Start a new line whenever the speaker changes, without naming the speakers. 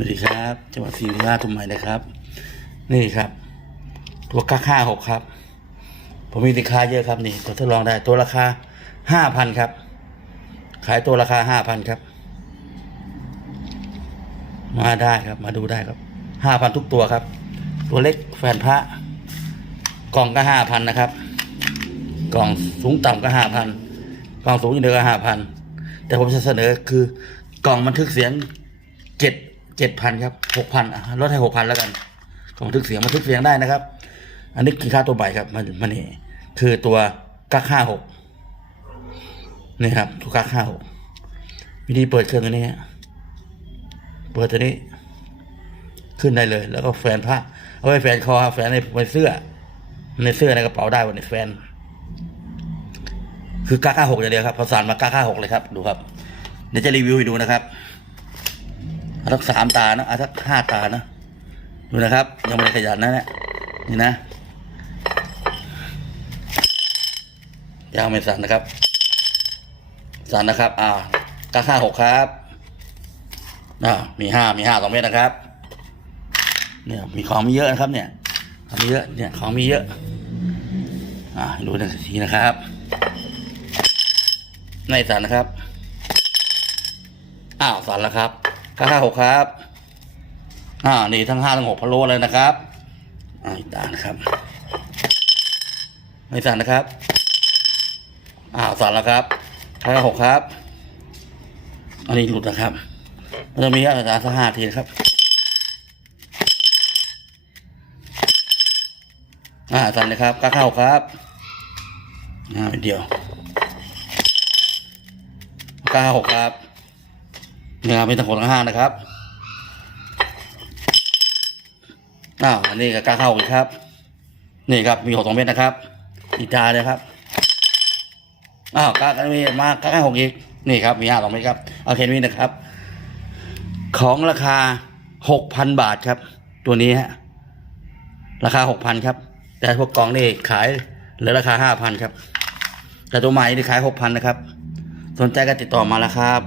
สวัสดีครับจังหวัดศรีราชตุ่มใหม่นะครับ นี่ครับ ตัวก้าห้าหกครับ ผมมีสินค้าเยอะครับนี่ตัวทดลองได้ตัวราคาห้าพันครับ ขายตัวราคาห้าพันครับ มาได้ครับมาดูได้ครับห้าพันทุกตัวครับ ตัวเล็กแฟนพระ กล่องก็ห้าพันนะครับ กล่องสูงต่ำก็ห้าพันกล่องสูงอย่างเดียวก็ห้าพันแต่ผมจะเสนอคือกล่องบันทึกเสียงเจ็ด เจ็ดพันครับหกพันลดให้หกพันแล้วกันกล่องบันทึกเสียงบันทึกเสียงได้นะครับ อันนี้คือค่าตัวใหม่ครับมันมันนี่คือตัวกักห้าหกนี่ครับตัวกักห้าหกวิธีเปิดเครื่องตัวนี้เปิดตัวนี้ ขึ้นได้เลย แล้วก็แฟนผ้าเอาไว้แฟนคอแฟนในในเสื้อ ในเสื้อในกระเป๋าได้วันในแฟน คือก้าก้าหกอย่างเดียวครับพอสานมาก้าก้าหกเลยครับ ดูครับ เดี๋ยวจะรีวิวให้ดูนะครับ ทักสามตานะอาทักห้าตานะดูนะครับ ยังไม่ได้ขยันนะเนี่ยนี่นะยาวไม่สั่นนะครับ สั่นนะครับ อ่าก้าห้าหกครับ อ่า มีห้ามีห้าสองเมตรนะครับ เนี่ยมีของมีเยอะนะครับ เนี่ยของมีเยอะ เนี่ยของมีเยอะ อ่าดูหนึ่งทีนะครับ ในสันนะครับ อ้าวสันแล้วครับ ค่าห้าหกครับ อ่า นี่ทั้งห้าทั้งหกพะโล้เลยนะครับ อ่าอีกตานะครับในสันนะครับอ้าสันแล้วครับค่าห้าหกครับ อันนี้หลุดนะครับ มันจะมีอาจารย์สักห้าทีนะครับ อ่าสันเลยครับก้าเข้าครับอ่าเป็นเดียวก้าหกครับ นี่ยครับเป็นทั้งหมดทั้งห้านะครับอ้าวอันนี้ก็ก้าเข้าอีกครับ นี่ครับมีหกสองเมตรนะครับ อีกตาเลยครับอ้าวก้ามีมาก้าห้าหกอีกนี่ครับมีห้าสองเมตรครับเอาเคนนี้นะครับ ของราคาหกพันบาทครับ ตัวนี้ฮะราคาหกพันครับ แต่พวกกล่องนี่ขายเหลือราคาห้าพันครับ แต่ตัวใหม่นี่ขายหกพันนะครับ สนใจก็ติดต่อมาแล้วครับ